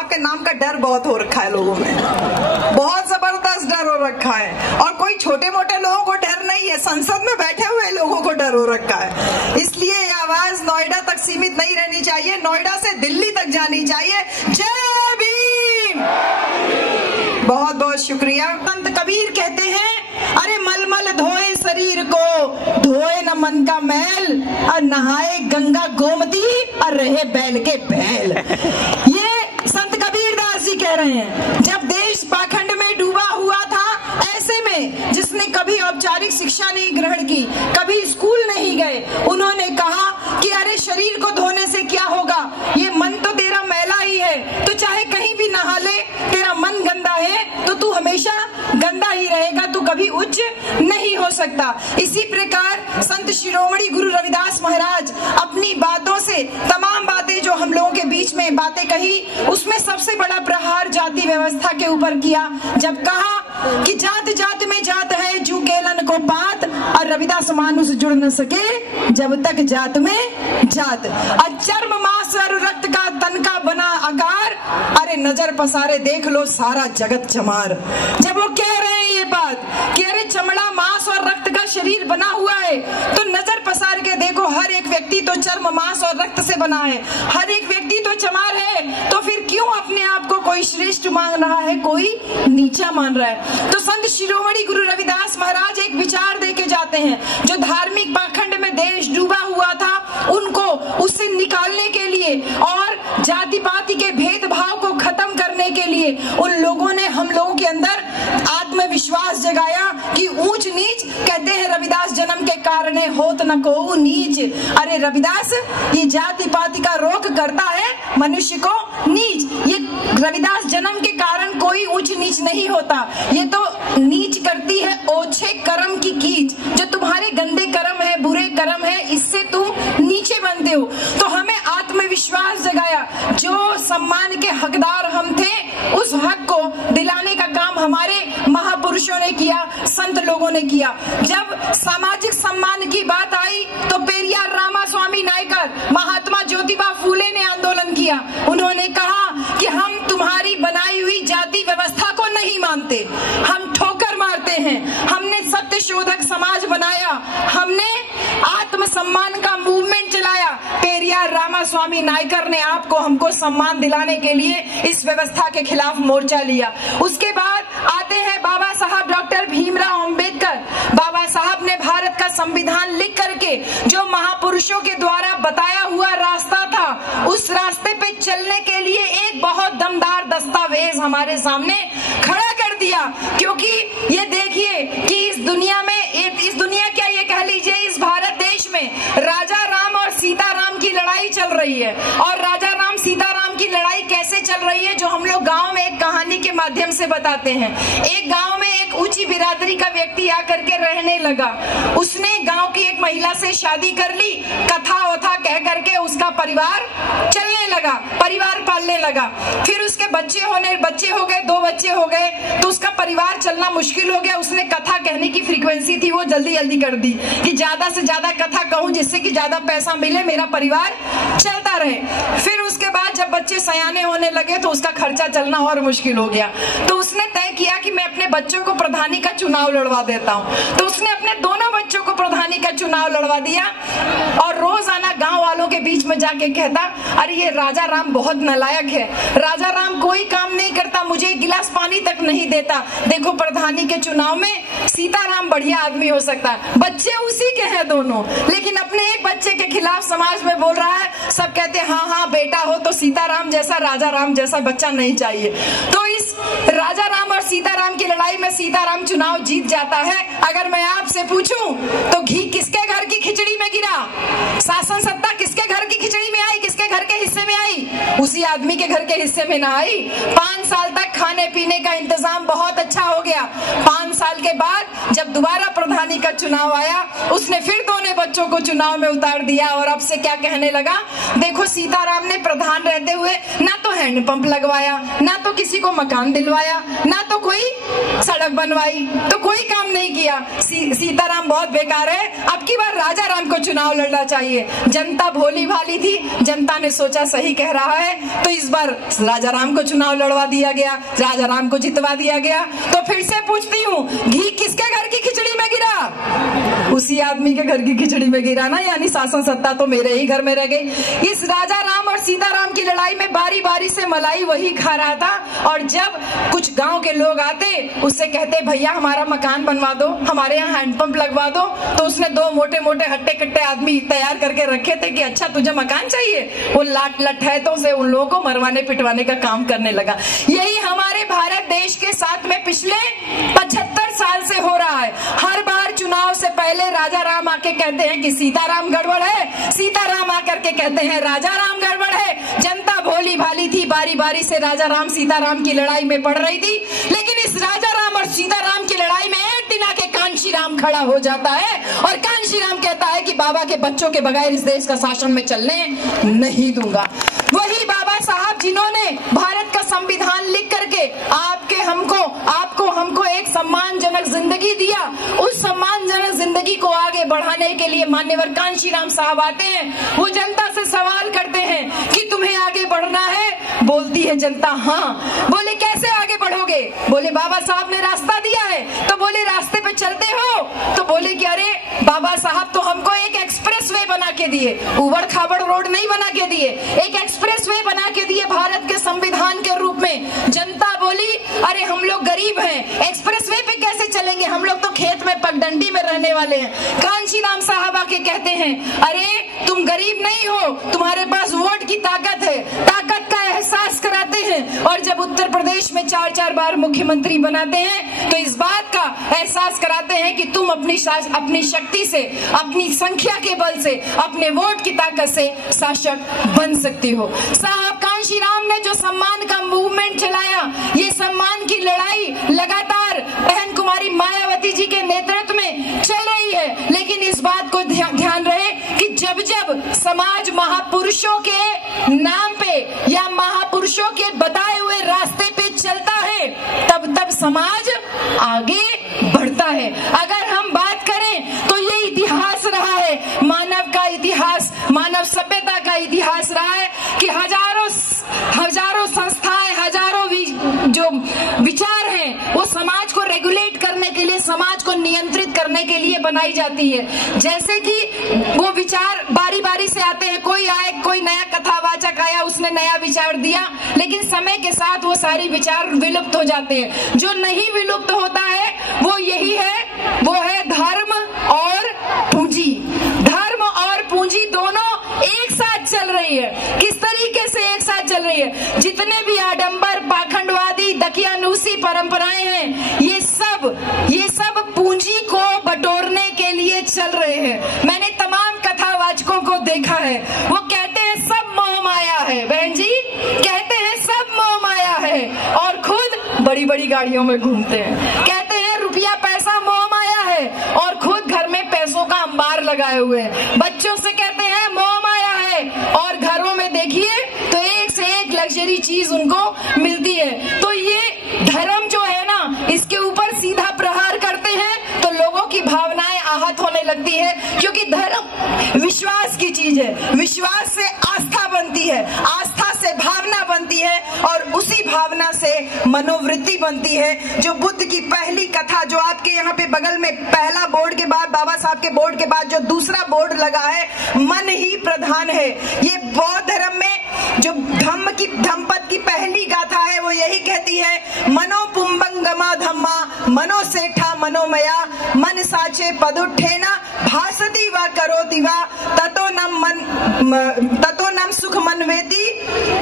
साहब के नाम का डर बहुत हो रखा है लोगों में, बहुत जबरदस्त डर हो रखा है। और कोई छोटे मोटे लोगों को डर नहीं है, संसद में बैठे हुए लोगों को डर हो रखा है। इसलिए ये आवाज नोएडा तक सीमित नहीं रहनी चाहिए, नोएडा से दिल्ली तक जानी चाहिए। जय भीम। बहुत बहुत शुक्रिया। संत कबीर कहते हैं, अरे मलमल धोए शरीर को, धोए न मन का मैल, और नहाए गंगा गोमती, और रहे बैल के बैल। ये संत कबीरदास जी कह रहे हैं। जब देश पाखंड में डूबा हुआ था, ऐसे में जिसने कभी औपचारिक शिक्षा नहीं ग्रहण की, कभी स्कूल नहीं गए, उन्होंने कहा कि अरे शरीर को धोने से क्या होगा, ये मन तो तेरा मैला ही है, तो चाहे कहीं भी नहा ले, तेरा मन गंदा है तो तू हमेशा गंदा ही रहेगा, तू कभी उच्च नहीं हो सकता। इसी प्रकार संत शिरोमणि गुरु रविदास महाराज अपनी बातों से, तमाम बातें जो हम लोगों के बीच में बातें कही, उसमें सबसे बड़ा प्रहार जाति व्यवस्था के ऊपर किया। जब कहा कि जात जात में जात है, जू केलन को बात, और रविदास मानुष जुड़ न सके जब तक जात में जात। चर्म मांस और रक्त का तन का बना आकार, अरे नजर पसारे देख लो सारा जगत चमार। जब वो कह रहे हैं ये बात कि अरे चमड़ा मांस और रक्त का शरीर बना हुआ है, तो नजर पसार के देखो हर एक व्यक्ति तो चर्म मांस और रक्त से बना है, हर एक व्यक्ति तो चमार है, तो फिर क्यों अपने आप को कोई श्रेष्ठ मान रहा है, कोई नीचा मान रहा है। तो संत शिरोमणि गुरु रविदास महाराज एक विचार देके जाते हैं, जो धार्मिक पाखंड में देश डूबा हुआ था, उनको उससे निकालने के लिए और जाति पाति के भेदभाव को खत्म करने के लिए उन लोगों ने हम लोगों के अंदर आत्मविश्वास जगाया कि ऊंच नीच, कहते हैं रविदास जन्म के कारणे होत न को नीच। अरे रविदास ये जाति पाति का रोक करता है मनुष्य को नीच, ये रविदास जन्म के कारण कोई ऊंच नीच नहीं होता, ये तो नीच करती है ओछे कर्म की कीच। जो तुम्हारे गंदे कर्म है, बुरे कर्म है, इससे तुम नीचे बनते हो। तो हमें आत्मविश्वास जगाया, जो सम्मान के हकदार हम थे उस हक को दिलाने का काम हमारे महापुरुषों ने किया, संत लोगों ने किया। जब सामाजिक सम्मान की बात आई तो पेरियार रामास्वामी नायकर, महात्मा ज्योतिबा फूले ने आंदोलन किया। उन्होंने कहा कि हम तुम्हारी बनाई हुई जाति व्यवस्था को नहीं मानते, हम ठोकर मारते हैं। हमने सत्य शोधक समाज बनाया, हमने आत्मसम्मान का मूवमेंट चलाया। पेरियार रामास्वामी नायकर ने आपको हमको सम्मान दिलाने के लिए इस व्यवस्था के खिलाफ मोर्चा लिया। उसके बाद आते हैं बाबा साहब डॉक्टर भीमराव अंबेडकर। बाबा साहब ने भारत का संविधान लिख करके जो महापुरुषों के द्वारा बताया हुआ रास्ता था, उस रास्ते पे चलने के लिए एक बहुत दमदार दस्तावेज हमारे सामने खड़ा कर दिया। क्योंकि ये देखिए कि इस दुनिया में, इस दुनिया क्या ये कह लीजिए, इस भारत देश में राजा राम और सीता राम की लड़ाई चल रही है। और राजा राम सीता राम की लड़ाई कैसे चल रही है, जो हम लोग गांव में एक कहानी के माध्यम से बताते हैं। एक गांव में एक ऊंची बिरादरी का व्यक्ति आकर के रहने लगा। उसने गांव की एक महिला से शादी कर ली, कथा वथा कह करके उसका परिवार चलने लगा, परिवार पालने लगा। फिर उसके बच्चे हो गए, 2 बच्चे हो गए, तो उसका परिवार चलना मुश्किल हो गया। उसने कथा कहने की फ्रीक्वेंसी थी वो जल्दी जल्दी कर दी कि ज्यादा से ज्यादा कथा कहूं जिससे कि ज्यादा पैसा मिले, मेरा परिवार चलता रहे। फिर उसके बाद जब बच्चे सयाने होने लगे तो उसका खर्चा चलना और मुश्किल हो गया। तो उसने तय किया कि मैं अपने बच्चों को प्रधानी का चुनाव लड़वा देता हूँ। तो उसने अपने दोनों बच्चों को प्रधानी का चुनाव लड़वा दिया और रोजाना गांव वालों के बीच में जाके कहता, अरे ये राजा राम बहुत नालायक है, राजा राम कोई काम नहीं करता, मुझे एक गिलास पानी तक नहीं देता। देखो प्रधानी के चुनाव में सीताराम बढ़िया आदमी हो सकता है। बच्चे उसी के हैं दोनों, लेकिन अपने एक बच्चे के खिलाफ समाज में बोल रहा है। सब कहते हैं हाँ हाँ बेटा हो तो सीताराम जैसा, राजा राम जैसा बच्चा नहीं चाहिए। तो इस राजा राम और सीताराम की लड़ाई में सीताराम चुनाव जीत जाता है। अगर मैं आपसे पूछूं तो घी किसके घर की खिचड़ी में गिरा, शासन सत्ता किसके घर की खिचड़ी में आई, किसके घर के हिस्से में आई? उसी आदमी के घर के हिस्से में ना आई। 5 साल तक खाने पीने का इंतजाम बहुत अच्छा हो गया। 5 साल के बाद जब दोबारा प्रधानी का चुनाव आया, उसने फिर दोनों बच्चों को चुनाव में उतार दिया और अब से क्या कहने लगा, देखो सीताराम ने प्रधान रहते हुए ना तो हैंडपंप लगवाया, ना तो किसी को मकान दिलवाया, ना तो कोई सड़क बनवाई, तो कोई काम नहीं किया। सीताराम बहुत बेकार है, अब की बार राजा राम को चुनाव लड़ना चाहिए। जनता भोली भाली थी, जनता ने सोचा सही कह रहा है, तो इस बार राजा राम को चुनाव लड़वा दिया गया, राजा राम को जितवा दिया गया। तो फिर से पूछती हूँ, घी किसके घर की खिचड़ी में गिरा? उसी आदमी के घर की खिचड़ी में गिरा ना, यानी शासन सत्ता तो मेरे ही घर में रह गई। इस राजा राम और सीताराम की लड़ाई में बारी बारी से मलाई वही खा रहा था, और जब कुछ गांव के लोग आते उससे कहते भैया हमारा मकान बनवा दो, हमारे यहाँ हैंडपंप लगवा दो, तो उसने दो मोटे मोटे हट्टे कट्टे आदमी तैयार करके रखे थे कि अच्छा तुझे मकान चाहिए, वो लठैतों से उन लोगों को मरवाने पिटवाने का काम करने लगा। यही हमारे भारत देश के साथ में पिछले 75 साल से हो रहा है। हर बार चुनाव से पहले राजा राम आके कहते हैं कि सीताराम गड़बड़ है, सीताराम आकर के कहते हैं राजा राम गड़बड़ है। जनता भोली भाली थी, बारी बारी से राजा राम सीताराम की लड़ाई में पड़ रही थी, लेकिन इस राजा राम और सीताराम की लड़ाई में एक दिन आके कांशी राम खड़ा हो जाता है और कांशी राम कहता है कि बाबा के बच्चों के बगैर इस देश का शासन में चलने नहीं दूंगा। वही बाबा साहब जिन्होंने भारत का संविधान लिख करके आपको हमको एक सम्मानजनक जिंदगी दिया, उस सम्मानजनक जिंदगी को आगे बढ़ाने के लिए मान्यवर कांशी राम साहब आते हैं। वो जनता से सवाल करते हैं कि तुम्हें आगे बढ़ना है? बोलती है जनता हाँ। बोले कैसे आगे बढ़ोगे? बोले बाबा साहब ने रास्ता दिया है। तो बोले रास्ते पे चलते हो? तो बोले कि अरे बाबा साहब तो हमको एक एक्सप्रेस वे बना के दिए, उबड़ खाबड़ रोड नहीं बना के दिए, एक एक्सप्रेस वे बना के दिए भारत के संविधान के रूप में। जनता बोली अरे हम लोग गरीब हैं, एक्सप्रेस वे पे कैसे चलेंगे, हम लोग तो खेत में पगडंडी में रहने वाले हैं। कांशी राम साहब आके कहते हैं अरे तुम गरीब नहीं हो, तुम्हारे पास वोट की ताकत है, ताकत का एहसास कराते हैं। और जब उत्तर प्रदेश में 4-4 बार मुख्यमंत्री बनाते हैं तो इस बात का एहसास कराते हैं कि तुम अपनी शक्ति से, अपनी संख्या के बल से, अपने वोट की ताकत से शासक बन सकती हो। साहब कांशी राम ने जो सम्मान का मूवमेंट चलाया, ये सम्मान की लड़ाई लगातार बहन कुमारी मायावती जी के नेतृत्व में चल रही है। लेकिन इस बात को ध्यान रहे कि जब जब समाज महापुरुषों के नाम पे या महापुरुषों के बताए हुए रास्ते पे चलता है, तब तब समाज आगे बढ़ता है। अगर हम बात करें तो ये इतिहास रहा है, मानव का इतिहास, मानव सभ्यता का इतिहास रहा है कि हजारों संस्थाएं, हजारों जो विचार हैं वो समाज को रेगुलेट करने के लिए, समाज को नियंत्रित करने के लिए बनाई जाती है। जैसे कि वो विचार बारी बारी से आते हैं, कोई आए, कोई नया कथावाचक आया, उसने नया विचार दिया, लेकिन समय के साथ वो सारी विचार विलुप्त हो जाते हैं। जो नहीं विलुप्त होता है वो यही है, वो है धर्म और पूंजी। धर्म और पूंजी दोनों एक साथ चल रही है। किस तरीके से एक साथ चल रही है? जितने भी आडंबर, पाखंडवादी, दकियानूसी परंपराएं हैं, ये सब पूंजी को बटोरने के लिए चल रहे हैं। मैंने तमाम कथावाचकों को देखा है, वो कहते हैं सब मोह माया है, बहन जी कहते हैं सब मोह माया है, और खुद बड़ी बड़ी गाड़ियों में घूमते हैं। कहते हैं रुपया पैसा मोह माया है, और खुद घर में पैसों का अंबार लगाए हुए हैं। बच्चों से कहते हैं मोह माया है, और घरों में देखिए तो एक से एक लग्जरी चीज उनको मिलती है। तो ये धर्म जो है ना, इसके ऊपर सीधा प्रहार करते हैं तो लोगों की भावनाएं आहत होने लगती है, क्योंकि धर्म विश्वास की चीज है। विश्वास से आस्था बनती है, आस्था से भावना बनती है, और उसी भावना से मनोवृत्ति बनती है। जो बुद्ध की पहली कथा, जो आपके यहाँ पे बगल में पहला बोर्ड के बाद, बाबा साहब के बोर्ड के बाद जो दूसरा बोर्ड लगा है, मन ही प्रधान है। ये बौद्ध धर्म में जो धम्मपद की पहली गाथा है वो यही कहती है, मनो पुंबंगमा धम्मा मनो सेठा मनोमया मन साचे पदुठेना भासती वा करोति वा ततो नम सुख मनवेति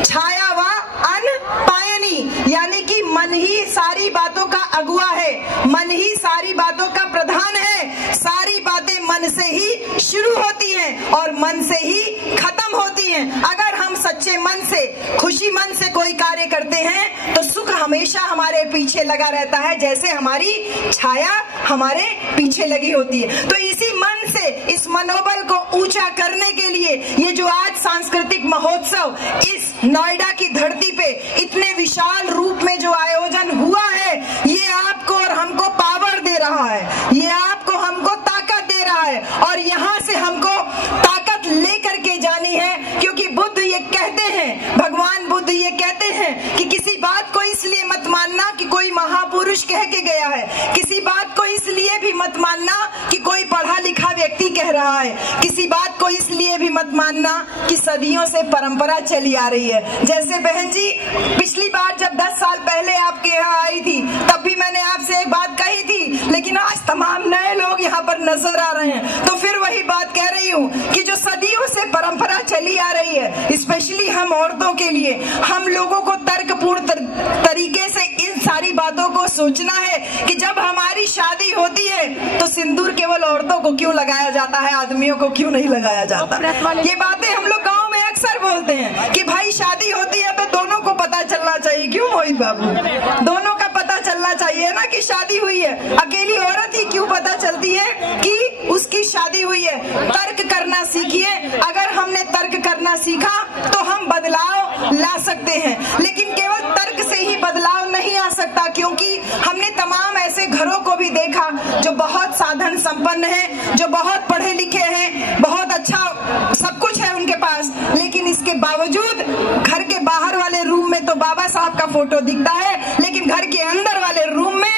छाया वा अन पायनी। यानी कि मन ही सारी बातों का अगुआ है, मन ही सारी बातों का प्रधान है। सारी बातें मन से ही शुरू होती हैं और मन से ही खत्म होती हैं। अगर हम सच्चे मन से, खुशी मन से कोई कार्य करते हैं तो सुख हमेशा हमारे पीछे लगा रहता है, जैसे हमारी छाया हमारे पीछे लगी होती है। तो इसी मन से, इस मनोबल को ऊंचा करने के लिए ये जो आज सांस्कृतिक महोत्सव इस नोएडा की धरती पे इतने विशाल रूप में जो आयोजन हुआ है, ये आपको और हमको पावर दे रहा है, ये आपको हमको ताकत दे रहा है, और यहाँ से हमको ताकत लेकर के जानी है। क्योंकि बुद्ध ये कहते हैं, भगवान बुद्ध ये कहते हैं कि किसी बात को इसलिए मत मानना कि कोई महापुरुष कह के गया है, किसी बात को इसलिए भी मत मानना कि कोई पढ़ा लिखा व्यक्ति कह रहा है, किसी बात को इसलिए भी मत मानना कि सदियों से परंपरा चली आ रही है। जैसे बहन जी, पिछली बार जब 10 साल पहले आपके यहाँ आई थी तब भी मैंने आपसे एक बात कही थी, लेकिन आज तमाम नए लोग यहाँ पर नजर आ रहे हैं, तो फिर वही बात कह रही हूँ कि जो सदियों से परंपरा चली आ रही है, स्पेशली हम औरतों के लिए, हम लोगों को तर्कपूर्ण तरीके से इन सारी बातों को सोचना है कि जब हमारी शादी होती है तो सिंदूर केवल औरतों को क्यों लगाया जाता है, आदमियों को क्यों नहीं लगाया जाता। ये बातें हम लोग गाँव में अक्सर बोलते हैं कि भाई शादी होती है तो दोनों को पता चलना चाहिए। क्यों मोहित बाबू, दोनों का पता चलना चाहिए ना कि शादी हुई है। अकेली औरत ही क्यों पता चलती है कि उसकी शादी हुई है। तर्क करना सीखिए। अगर हमने तर्क करना सीखा तो हम बदलाव ला सकते हैं, लेकिन केवल तर्क से ही बदलाव नहीं आ सकता, क्योंकि हमने तमाम ऐसे घरों को भी देखा जो बहुत साधन संपन्न है, जो बहुत पढ़े लिखे हैं, बहुत अच्छा सब कुछ है उनके पास, लेकिन इसके बावजूद घर के बाहर वाले रूम में तो बाबा साहब का फोटो दिखता है, लेकिन घर के अंदर वाले रूम में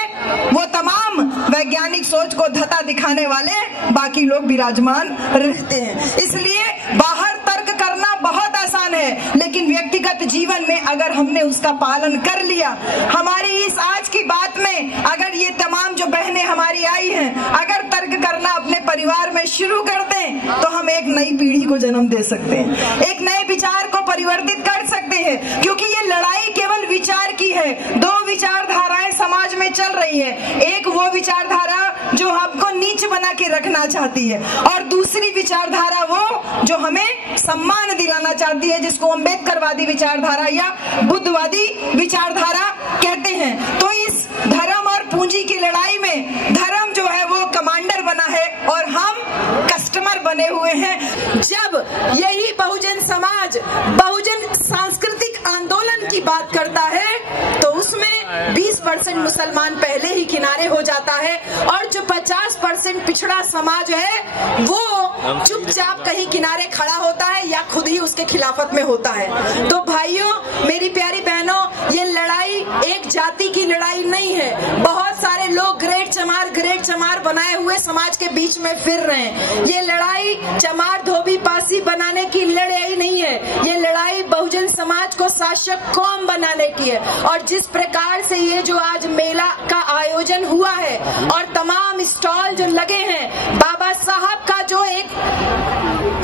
वो तमाम वैज्ञानिक सोच को धता दिखाने वाले बाकी लोग विराजमान रहते हैं। इसलिए बाहर तर्क करना बहुत आसान है, लेकिन व्यक्तिगत जीवन में अगर हमने उसका पालन कर लिया, हमारी इस आज की बात में अगर ये तमाम जो बहनें हमारी आई हैं, अगर तर्क करना अपने परिवार में शुरू कर दें तो हम एक नई पीढ़ी को जन्म दे सकते हैं, एक नए विचार को परिवर्तित कर सकते हैं। क्योंकि ये लड़ाई केवल विचार की है। दो विचारधाराएं समाज में चल रही है, एक वो विचारधारा जो हमको नीच बना के रखना चाहती है, और दूसरी विचारधारा वो जो हमें सम्मान दिलाना चाहती है, जिसको अम्बेडकरवादी विचारधारा या बुद्धवादी विचारधारा कहते हैं। तो इस धर्म और पूंजी की लड़ाई में धर्म जो है वो कमांडर बना है और हम कस्टमर बने हुए हैं। जब यही बहुजन समाज बहुजन सांस्कृतिक आंदोलन की बात करता है तो उसमें 20% मुसलमान पहले ही किनारे हो जाता है, और जो 50% पिछड़ा समाज है वो चुपचाप कहीं किनारे खड़ा होता है या खुद ही उसके खिलाफत में होता है। तो भाइयों, मेरी प्यारी बहनों, ये लड़ाई एक जाति की लड़ाई नहीं है। बहुत सारे लोग ग्रेट चमार बनाए हुए समाज के बीच में फिर रहे हैं। ये लड़ाई चमार धोबी पासी बनाने की लड़ाई नहीं है, ये लड़ाई बहुजन समाज को शासक कौम बनाने की है। और जिस प्रकार से ये जो आज मेला का आयोजन हुआ है और तमाम स्टॉल जो लगे हैं, बाबा साहब का जो एक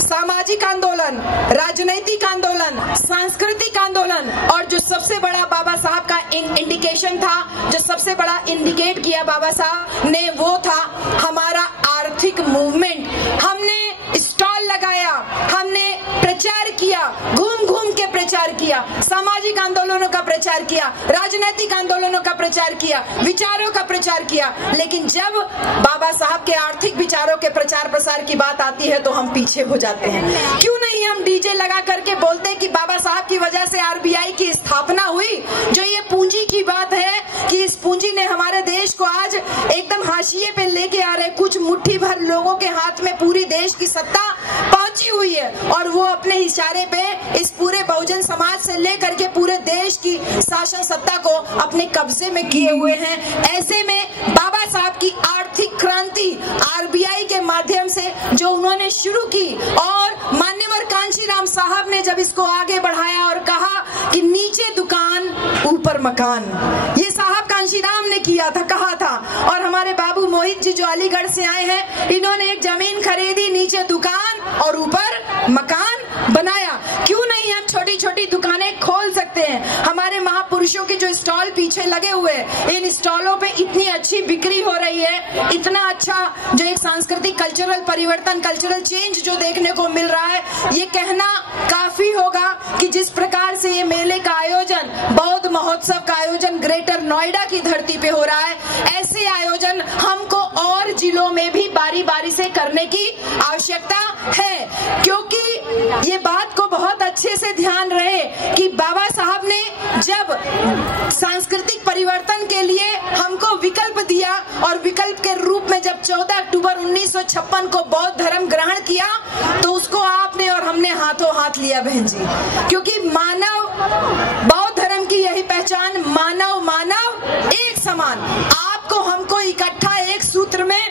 सामाजिक आंदोलन, राजनैतिक आंदोलन, सांस्कृतिक आंदोलन, और जो सबसे बड़ा बाबा साहब का इंडिकेशन था, जो सबसे बड़ा इंडिकेट किया बाबा साहब ने, वो था हमारा आर्थिक मूवमेंट। हमने स्टॉल लगाया, हमने प्रचार किया, घूम घूम के प्रचार किया, सामाजिक आंदोलनों का प्रचार किया, राजनीतिक आंदोलनों का प्रचार किया, विचारों का प्रचार किया। लेकिन जब बाबा साहब के आर्थिक विचारों के प्रचार प्रसार की बात आती है तो हम पीछे हो जाते हैं। क्यों नहीं हम डीजे लगा करके बोलते कि बाबा साहब की वजह से आरबीआई की स्थापना हुई। जो ये पूंजी की बात है कि इस पूंजी ने हमारे देश को आज एकदम हाशिए पे लेके आ रहे, कुछ मुट्ठी भर लोगों के हाथ में पूरी देश की सत्ता पहुंची हुई है, और वो अपने इशारे पे इस पूरे बहुजन समाज से लेकर के पूरे देश की शासन सत्ता को अपने कब्जे में किए हुए हैं। ऐसे में बाबा साहब की आर्थिक क्रांति आरबीआई के माध्यम से जो उन्होंने शुरू की, और मान्यवर कांशीराम साहब ने जब इसको आगे बढ़ाया और कहा कि नीचे दुकान ऊपर मकान, ये साहब कांशीराम ने किया था, कहा था। और हमारे बाबू मोहित जी जो अलीगढ़ से आए हैं, इन्होंने एक जमीन खरीदी, नीचे दुकान और ऊपर मकान बनाया। क्यों नहीं हम छोटी छोटी छोटी दुकानें खोल सकते हैं। हमारे महापुरुषों के जो स्टॉल पीछे लगे हुए, इन स्टॉलों पे इतनी अच्छी बिक्री हो रही है, इतना अच्छा जो एक सांस्कृतिक कल्चरल परिवर्तन, कल्चरल चेंज जो देखने को मिल रहा है, ये कहना काफी होगा कि जिस प्रकार से ये मेले का आयोजन, बौद्ध महोत्सव का आयोजन ग्रेटर नोएडा की धरती पे हो रहा है, ऐसे आयोजन हमको और जिलों में भी बारी बारी से करने की आवश्यकता है। क्योंकि ये बात को बहुत अच्छे से ध्यान रहे कि बाबा साहब ने जब सांस्कृतिक परिवर्तन के लिए हमको विकल्प दिया और विकल्प के रूप में जब 14 अक्टूबर 1956 को बौद्ध धर्म ग्रहण किया, तो उसको आपने और हमने हाथों हाथ लिया बहन जी। क्योंकि मानव, बौद्ध धर्म की यही पहचान, मानव मानव एक समान, आपको हमको इकट्ठा एक सूत्र में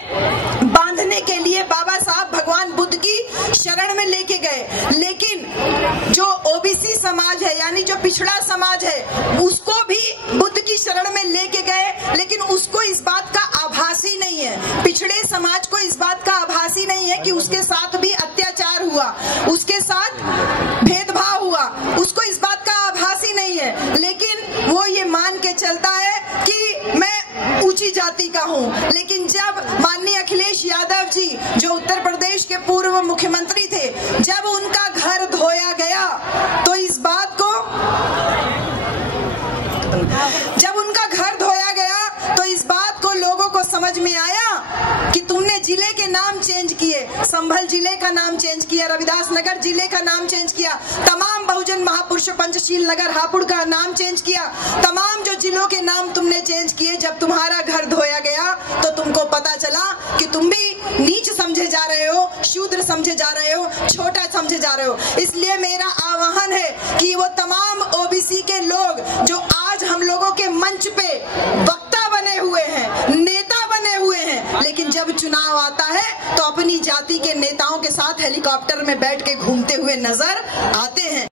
बांधने के लिए बाबा साहब भगवान बुद्ध की शरण में लेके गए। लेकिन जो ओबीसी समाज है, यानी जो पिछड़ा समाज है, उसको भी बुद्ध की शरण में लेके गए, लेकिन उसको इस बात का आभास ही नहीं है, पिछड़े समाज को इस बात का आभास ही नहीं है कि उसके साथ भी अत्याचार हुआ, उसके साथ भेदभाव हुआ, उसको इस बात का आभास ही नहीं है। लेकिन वो ये मान के चलता है कि मैं ऊंची जाति का हूँ। लेकिन जब माननीय अखिलेश यादव जी, जो उत्तर प्रदेश के पूर्व मुख्यमंत्री थे, जब उनका घर धोया गया, तो इस बात को, जब उनका घर धोया गया तो इस बात को लोगों को समझ में आया कि तुमने जिले के नाम चेंज किए, संभल जिले का नाम चेंज किया, रविदास नगर जिले का नाम चेंज किया, तमाम बहुजन महापुरुष पंचशील नगर हापुड़ का नाम चेंज किया, तमाम जो जिलों के नाम तुमने चेंज किए। जब तुम्हारा घर धोया गया तो तुमको पता चला कि तुम भी नीच समझे जा रहे हो, शूद्र समझे जा रहे हो, छोटा समझे जा रहे हो। इसलिए मेरा आह्वान है कि वो तमाम ओबीसी के लोग जो आज हम लोगों के मंच पे वक्ता बने हुए हैं, नेता बने हुए हैं, लेकिन जब चुनाव आता है तो अपनी जाति के नेताओं के साथ हेलीकॉप्टर में बैठ के घूमते हुए नजर आते हैं।